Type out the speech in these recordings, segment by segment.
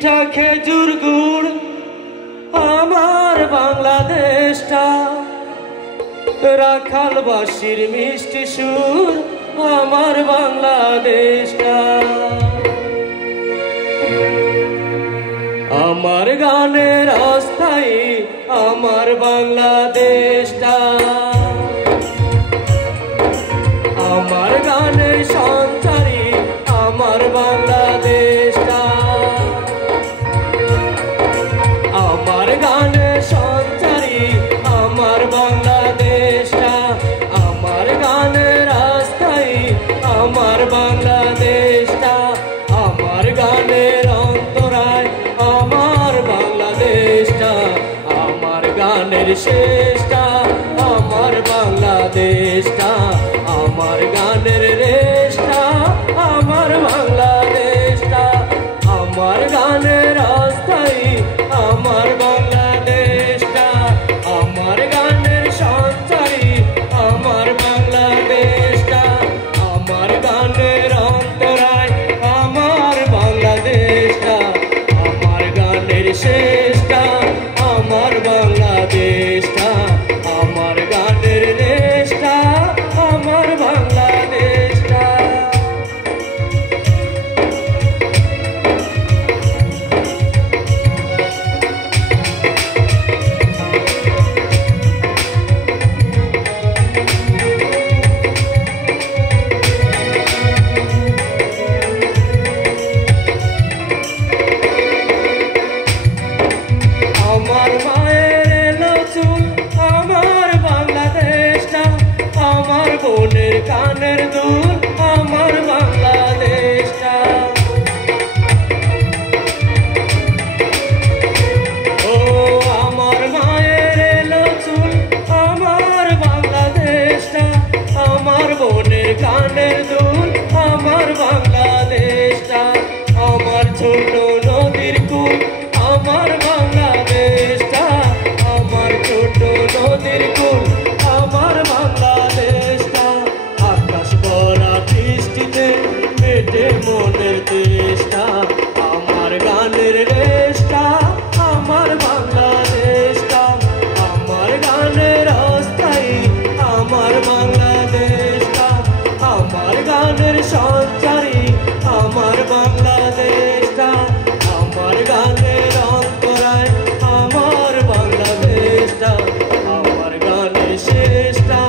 পিঠা খেজুর গুড় আমার বাংলাদেশটা, রাখালবাসীর মিষ্টি সুর আমার বাংলাদেশটা। আমার গানের অস্থায়ী আমার বাংলাদেশটা, আমার গানের সঞ্চারী আমার বাংলাদেশটা, আমার গানের সঞ্চারী আমার বাংলাদেশটা, আমার গানের অস্থায়ী আমার বাংলাদেশটা, আমার গানের অন্তরায় আমার বাংলাদেশটা, আমার গানের শেষটা আমার বাংলাদেশটা, আমার গানের রেশটা আমার বাংলাদেশটা, আমার গানের অস্থায়ী আমার বাংলাদেশটা, আমার গানের সঞ্চারী আমার বাংলাদেশটা, আমার গানের অন্তরায় আমার বাংলাদেশটা, আমার গানের শেষটা আমার বাংলাদেশটা, আমার গানের রেশটা আমার বাংলাদেশটা। আমার মায়ের এলো চুল আমার বাংলাদেশটা, আমার বোনের কানের দুল আমার বাংলাদেশটা, ও আমার মায়ের এলো চুল আমার বাংলাদেশটা, আমার বোনের কানের দুল আমার বাংলাদেশটা, আমার ছোট নদীর কুল আমার বাংলাদেশটা, আমার ছোট নদীর কুল আমার বাংলাদেশটা, আকাশ ভরা বৃষ্টিতে মেটে মনের দেশটা, আমার গানের রেশটা আমার বাংলাদেশটা, আমার গানের অস্থায়ী আমার বাংলাদেশটা, আমার গানের সঞ্চারী আমার বাংলাদেশটা, আমার গানের অন্তরায় আমার বাংলাদেশটা, আমার গানের শেষটা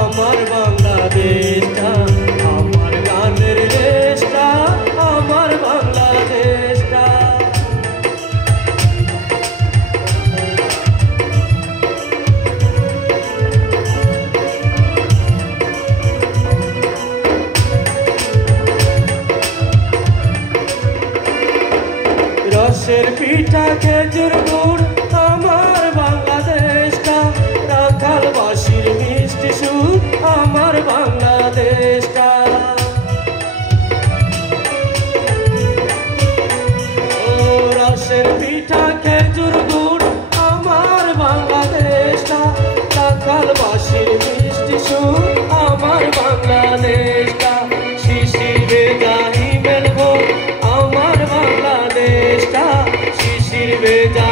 আমার বাংলাদেশটা, আমার গানের রেশটা আমার বাংলাদেশটা। রসের পিঠা খেজুর গুড় আমার বাংলাদেশটা, রাখালবাসীর মিষ্টি সুর আমার বাংলাদেশটা, ও রসের পিঠা খেজুর গুড় আমার বাংলাদেশটা, রাখালবাসীর মিষ্টি সুর আমার বাংলাদেশটা, শিশির ভেজা হিমেল ভোর আমার বাংলাদেশটা, শিশির ভেজা